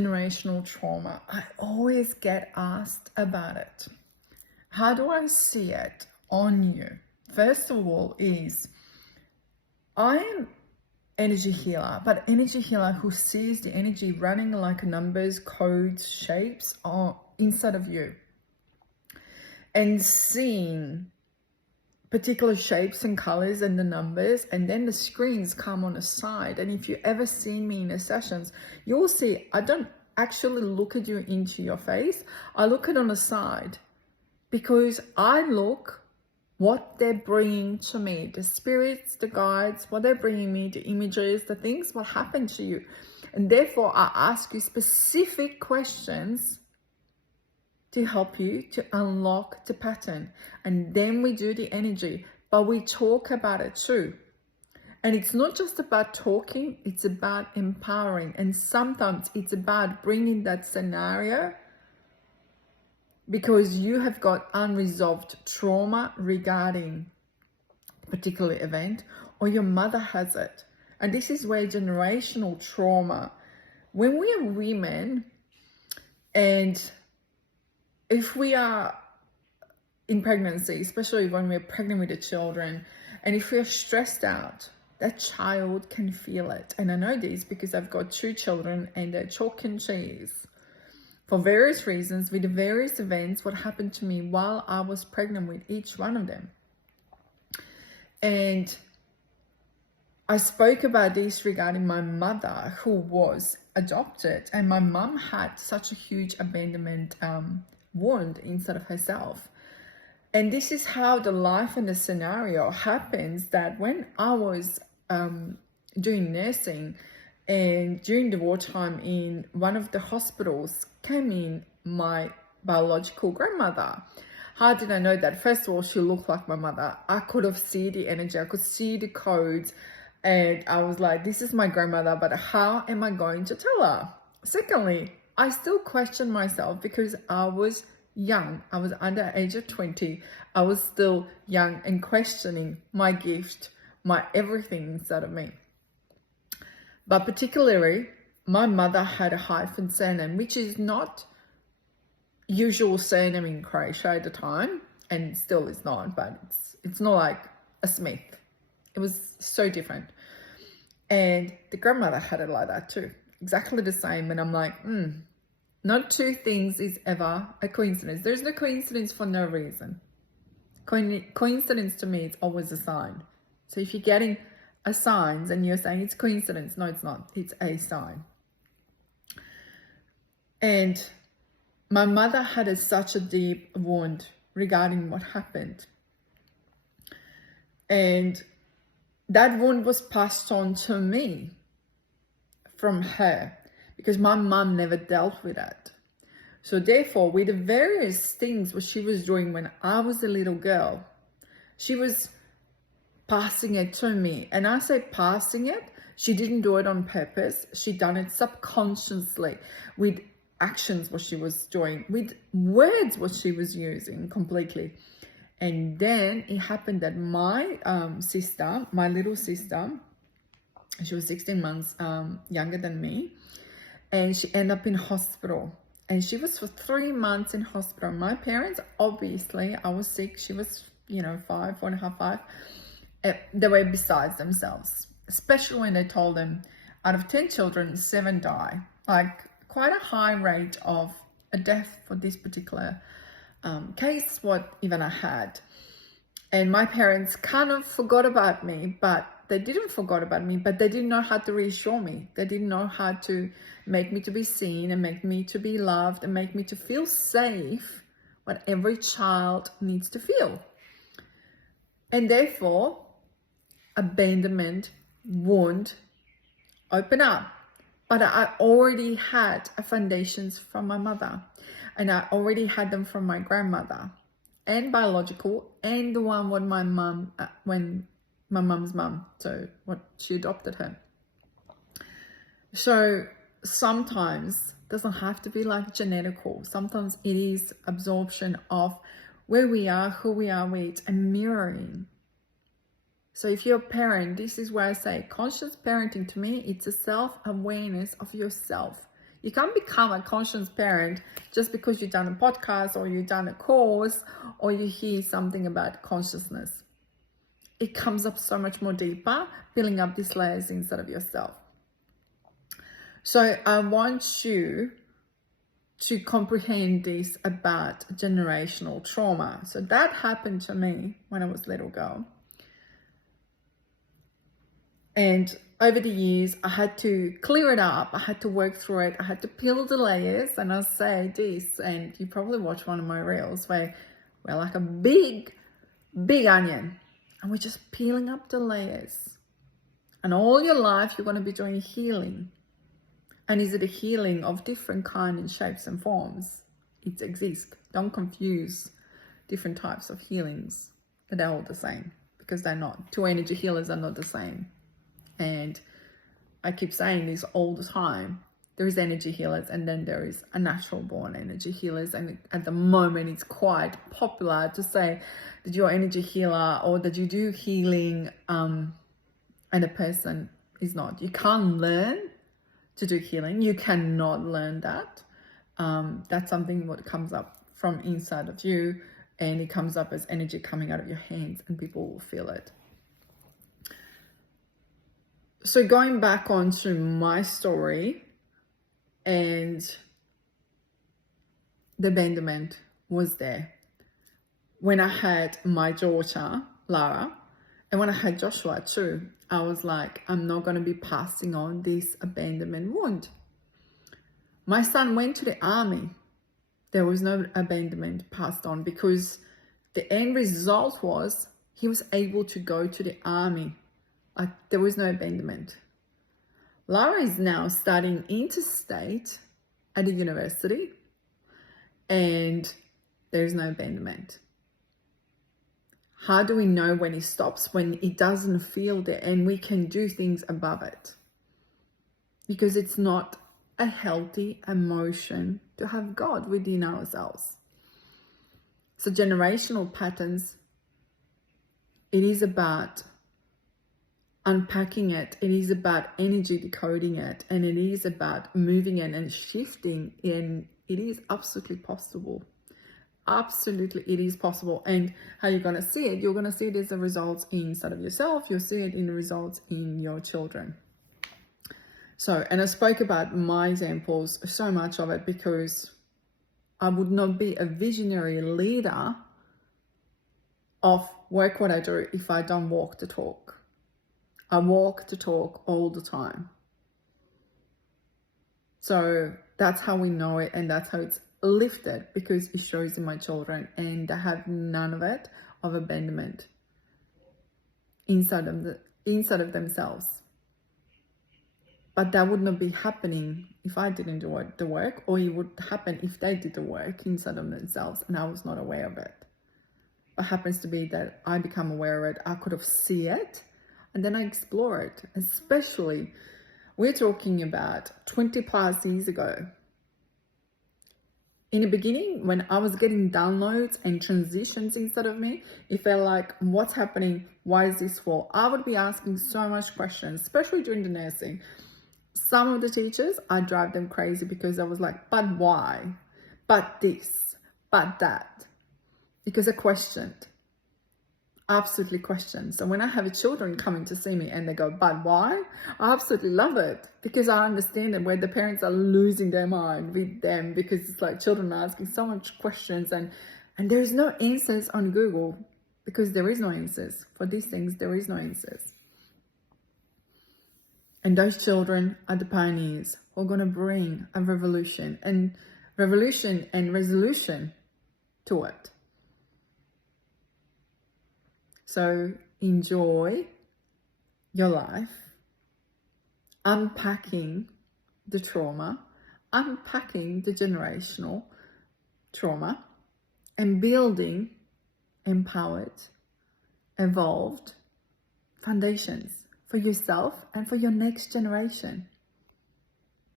Generational trauma. I always get asked about it. How do I see it on you? First of all is I am energy healer, but energy healer who sees the energy running like numbers, codes, shapes inside of you, and seeing particular shapes and colors and the numbers, and then the screens come on the side. And if you ever seen me in the sessions, you'll see I don't actually look at you into your face. I look at on the side, because I look what they're bringing to me, the spirits, the guides, what they're bringing me, the images, the things, what happened to you. And therefore I ask you specific questions to help you to unlock the pattern. And then we do the energy, but we talk about it too. And it's not just about talking, it's about empowering. And sometimes it's about bringing that scenario because you have got unresolved trauma regarding a particular event, or your mother has it. And this is where generational trauma, when we are women, and if we are in pregnancy, especially when we're pregnant with the children, and if we're stressed out, that child can feel it. And I know this because I've got 2 children and they're chalk and cheese. For various reasons, with the various events, what happened to me while I was pregnant with each one of them. And I spoke about this regarding my mother, who was adopted, and my mum had such a huge abandonment wound inside of herself. And this is how the life and the scenario happens, that when I was doing nursing, and during the wartime in one of the hospitals came in my biological grandmother. How did I know that? First of all, she looked like my mother. I could have seen the energy, I could see the codes, and I was like, this is my grandmother, but how am I going to tell her? Secondly, I still question myself because I was young. I was under the age of 20. I was still young and questioning my gift, my everything inside of me. But particularly, my mother had a hyphen surname, which is not usual surname in Croatia at the time, and still is not, but it's not like a Smith. It was so different. And the grandmother had it like that too, exactly the same. And I'm like, not 2 things is ever a coincidence. There's no coincidence for no reason. Coincidence to me is always a sign. So if you're getting a sign and you're saying it's coincidence, no, it's not. It's a sign. And my mother had such a deep wound regarding what happened. And that wound was passed on to me from her, because my mom never dealt with it. So therefore, with the various things what she was doing when I was a little girl, she was passing it to me. And I say passing it, she didn't do it on purpose. She done it subconsciously with actions what she was doing, with words what she was using completely. And then it happened that my sister, my little sister, she was 16 months younger than me, and she ended up in hospital. And she was for 3 months in hospital. My parents, obviously, I was sick. She was, 5, 4.5, 5. They were besides themselves, especially when they told them out of 10 children, 7 die. Like quite a high rate of a death for this particular case, what even I had. And my parents kind of forgot about me, but they didn't forget about me, but they didn't know how to reassure me. They didn't know how to make me to be seen and make me to be loved and make me to feel safe, what every child needs to feel. And therefore, abandonment, wound, open up. But I already had a foundations from my mother, and I already had them from my grandmother, and biological, and the one with my mom, when my mom's mom, so what she adopted her. So sometimes it doesn't have to be like genetical. Sometimes it is absorption of where we are, who we are with, and mirroring. So if you're a parent, this is where I say conscious parenting to me, it's a self-awareness of yourself. You can't become a conscious parent just because you've done a podcast or you've done a course or you hear something about consciousness. It comes up so much more deeper, filling up these layers inside of yourself. So I want you to comprehend this about generational trauma. So that happened to me when I was a little girl. And over the years, I had to clear it up. I had to work through it. I had to peel the layers. And I'll say this, and you probably watch one of my reels where we're like a big onion. And we're just peeling up the layers. And all your life, you're going to be doing healing. And is it a healing of different kinds and shapes and forms? It exists. Don't confuse different types of healings. They're all the same, because they're not. Two energy healers are not the same. And I keep saying this all the time. There is energy healers, and then there is a natural born energy healers. And at the moment, it's quite popular to say that you're an energy healer or that you do healing, and a person is not. You can't learn to do healing. You cannot learn that. That's something what comes up from inside of you, and it comes up as energy coming out of your hands, and people will feel it. So going back onto my story, and the abandonment was there when I had my daughter Lara, and when I had Joshua too. I was like, I'm not going to be passing on this abandonment wound. My son went to the army. There was no abandonment passed on, because the end result was he was able to go to the army. There was no abandonment. Lara is now studying interstate at a university, and there's no abandonment. How do we know when it stops? When it doesn't feel there and we can do things above it. Because it's not a healthy emotion to have God within ourselves. So generational patterns, it is about unpacking it. It is about energy decoding it. And it is about moving it and shifting. And it is absolutely possible. Absolutely, it is possible. And how you're going to see it, you're going to see it as a result inside of yourself. You'll see it in the results in your children. So, and I spoke about my examples, so much of it, because I would not be a visionary leader of work what I do if I don't walk the talk. I walk the talk all the time. So that's how we know it, and that's how it's lifted, because it shows in my children, and they have none of it of abandonment inside of themselves. But that would not be happening if I didn't do the work, or it would happen if they did the work inside of themselves and I was not aware of it. What happens to be that I become aware of it, I could have seen it, and then I explore it. Especially, we're talking about 20 plus years ago. In the beginning, when I was getting downloads and transitions inside of me, it felt like, what's happening? Why is this for? I would be asking so much questions, especially during the nursing. Some of the teachers, I drive them crazy, because I was like, but why? But this, but that. Because I questioned. Absolutely questioned. So when I have children coming to see me and they go, but why? I absolutely love it, because I understand it, where the parents are losing their mind with them, because it's like children are asking so much questions, and there is no answers on Google, because there is no answers for these things. There is no answers. And those children are the pioneers who are going to bring a revolution and resolution to it. So enjoy your life, unpacking the trauma, unpacking the generational trauma, and building empowered, evolved foundations for yourself and for your next generation.